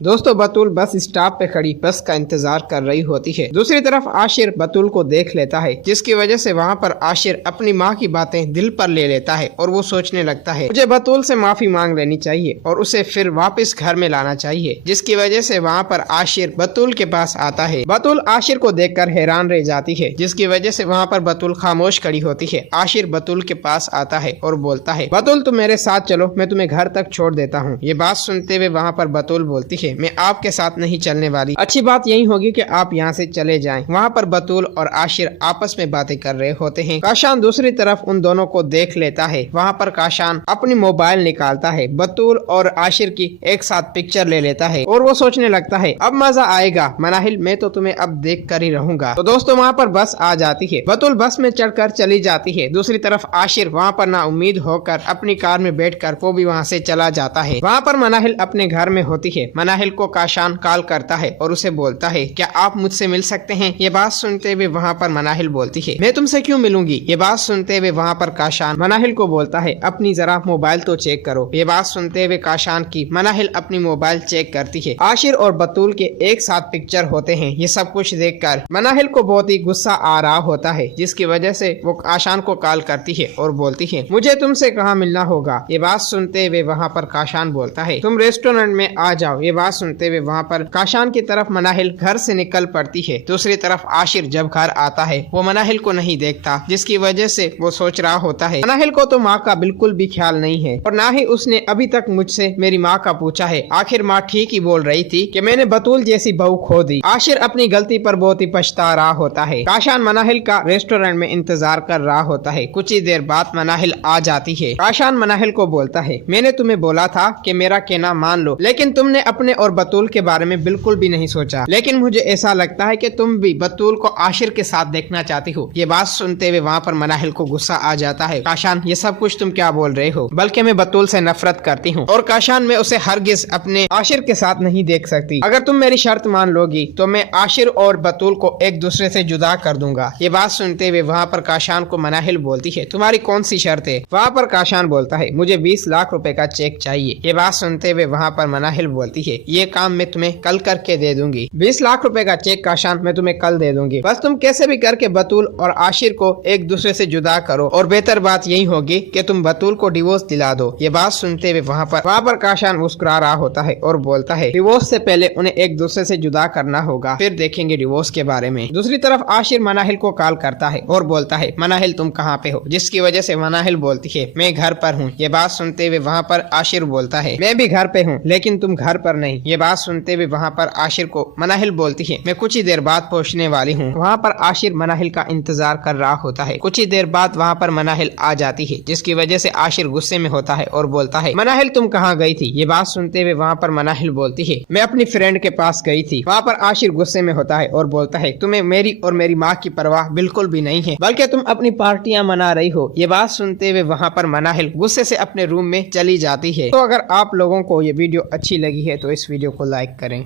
दोस्तों बतूल bus stop पे खड़ी बस का इंतजार कर रही होती है। दूसरी तरफ आशिर बतूल को देख लेता है, जिसकी वजह से वहाँ पर आशिर अपनी माँ की बातें दिल पर ले लेता है और वो सोचने लगता है मुझे बतूल से माफी मांग लेनी चाहिए और उसे फिर वापस घर में लाना चाहिए। जिसकी वजह से वहाँ पर आशिर बतूल के पास आता है। बतूल आशिर को देखकर हैरान रह जाती है, जिसकी वजह से वहाँ पर बतूल खामोश खड़ी होती है। आशिर बतूल के पास आता है और बोलता है बतूल तुम मेरे साथ चलो, मैं तुम्हें घर तक छोड़ देता हूँ। ये बात सुनते हुए वहाँ पर बतूल बोलती है मैं आपके साथ नहीं चलने वाली, अच्छी बात यही होगी कि आप यहाँ से चले जाएं। वहाँ पर बतूल और आशिर आपस में बातें कर रहे होते हैं। काशान दूसरी तरफ उन दोनों को देख लेता है। वहाँ पर काशान अपनी मोबाइल निकालता है, बतूल और आशिर की एक साथ पिक्चर ले लेता है और वो सोचने लगता है अब मजा आएगा मनाहिल, मैं तो तुम्हें अब देख कर ही रहूंगा। तो दोस्तों वहाँ पर बस आ जाती है। बतूल बस में चढ़कर चली जाती है। दूसरी तरफ आशिर वहाँ पर ना उम्मीद होकर अपनी कार में बैठकर वो भी वहाँ से चला जाता है। वहाँ पर मनाहिल अपने घर में होती है। मनाहिल को काशान कॉल करता है और उसे बोलता है क्या आप मुझसे मिल सकते हैं। ये बात सुनते हुए वहाँ पर मनाहिल बोलती है मैं तुमसे क्यों मिलूंगी। ये बात सुनते हुए वहाँ पर काशान मनाहिल को बोलता है अपनी जरा मोबाइल तो चेक करो। ये बात सुनते हुए काशान की मनाहिल अपनी मोबाइल चेक करती है। आशिर और बतूल के एक साथ पिक्चर होते हैं। ये सब कुछ देखकर मनाहिल को बहुत ही गुस्सा आ रहा होता है, जिसकी वजह से वो काशान को कॉल करती है और बोलती है मुझे तुमसे कहाँ मिलना होगा। ये बात सुनते हुए वहाँ पर काशान बोलता है तुम रेस्टोरेंट में आ जाओ। ये बात सुनते हुए वहाँ पर काशान की तरफ मनाहिल घर से निकल पड़ती है। दूसरी तरफ आशिर जब घर आता है वो मनाहिल को नहीं देखता, जिसकी वजह से वो सोच रहा होता है मनाहिल को तो माँ का बिल्कुल भी ख्याल नहीं है और ना ही उसने अभी तक मुझसे मेरी माँ का पूछा है। आखिर माँ ठीक ही बोल रही थी कि मैंने बतूल जैसी बहू खो दी। आशिर अपनी गलती पर बहुत ही पछता रहा होता है। काशान मनाहिल का रेस्टोरेंट में इंतजार कर रहा होता है। कुछ ही देर बाद मनाहिल आ जाती है। काशान मनाहिल को बोलता है मैंने तुम्हें बोला था कि मेरा कहना मान लो, लेकिन तुमने अपने और बतूल के बारे में बिल्कुल भी नहीं सोचा। लेकिन मुझे ऐसा लगता है कि तुम भी बतूल को आशिर के साथ देखना चाहती हो। ये बात सुनते हुए वहाँ पर मनाहिल को गुस्सा आ जाता है। काशान ये सब कुछ तुम क्या बोल रहे हो, बल्कि मैं बतूल से नफरत करती हूँ और काशान मैं उसे हरगिज अपने आशिर के साथ नहीं देख सकती। अगर तुम मेरी शर्त मान लोगी तो मैं आशिर और बतूल को एक दूसरे से जुदा कर दूंगा। ये बात सुनते हुए वहाँ पर काशान को मनाहिल बोलती है तुम्हारी कौन सी शर्त है। वहाँ पर काशान बोलता है मुझे 20 लाख रुपए का चेक चाहिए। ये बात सुनते हुए वहाँ पर मनाहिल बोलती है ये काम मैं तुम्हें कल करके दे दूंगी। 20 लाख रुपए का चेक काशान मैं तुम्हें कल दे दूंगी, बस तुम कैसे भी करके बतूल और आशिर को एक दूसरे से जुदा करो और बेहतर बात यही होगी कि तुम बतूल को डिवोर्स दिला दो। ये बात सुनते हुए वहाँ पर काशान मुस्कुरा रहा होता है और बोलता है डिवोर्स से पहले उन्हें एक दूसरे से जुदा करना होगा, फिर देखेंगे डिवोर्स के बारे में। दूसरी तरफ आशिर मनाहिल को कॉल करता है और बोलता है मनाहिल तुम कहाँ पे हो, जिसकी वजह से मनाहिल बोलती है मैं घर पर हूँ। ये बात सुनते हुए वहाँ पर आशिर बोलता है मैं भी घर पे हूँ लेकिन तुम घर पर नहीं। ये बात सुनते हुए वहाँ पर आशिर को मनाहिल बोलती है मैं कुछ ही देर बाद पहुँचने वाली हूँ। वहाँ पर आशिर मनाहिल का इंतजार कर रहा होता है। कुछ ही देर बाद वहाँ पर मनाहिल आ जाती है, जिसकी वजह से आशिर गुस्से में होता है और बोलता है मनाहिल तुम कहाँ गई थी। ये बात सुनते हुए वहाँ पर मनाहिल बोलती है मैं अपनी फ्रेंड के पास गई थी। वहाँ पर आशिर गुस्से में होता है और बोलता है तुम्हें मेरी और मेरी माँ की परवाह बिल्कुल भी नहीं है, बल्कि तुम अपनी पार्टियां मना रही हो। ये बात सुनते हुए वहाँ पर मनाहिल गुस्से से अपने रूम में चली जाती है। तो अगर आप लोगों को ये वीडियो अच्छी लगी है तो इस वीडियो को लाइक करें।